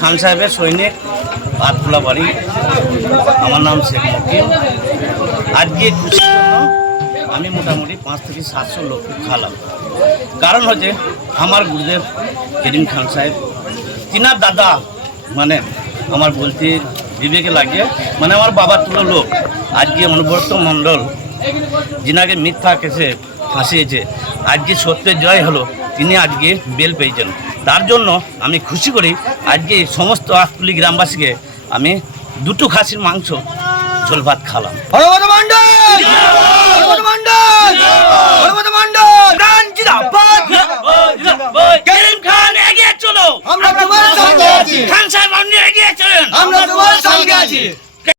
খান সাহেবের সৈনিক ভাতখোলা বাড়ি। আমার নাম শেখ মকিম আজকে আমি মোটামুটি পাঁচ থেকে সাতশো লোককে খালাম। কারণ হচ্ছে, আমার গুরুদেব করিম খান সাহেব, তিনার দাদা মানে আমার বলতে বিবেকে লাগে মানে আমার বাবার তুলো লোক। আজকে অনুব্রত মণ্ডল, যিনাকে মিথ্যা কেসে ফাঁসিয়েছে, আজকে সত্যের জয় হলো, তিনি আজকে বেল পেয়েছেন। তার জন্য আমি খুশি করি। আজকে সমস্ত আটকুলি গ্রামবাসীকে আমি দুটো খাসির মাংস ঝোল ভাত খালাম হরবত মন্ডল হরবত মন্ডল হরবত মন্ডল গান জিন্দাবাদ করিম খান এগিয়ে চলো। আমরা তোমার সঙ্গে আছি। খান সাহেব আপনি এগিয়ে চলেন। আমরা তোমার সঙ্গে আছি।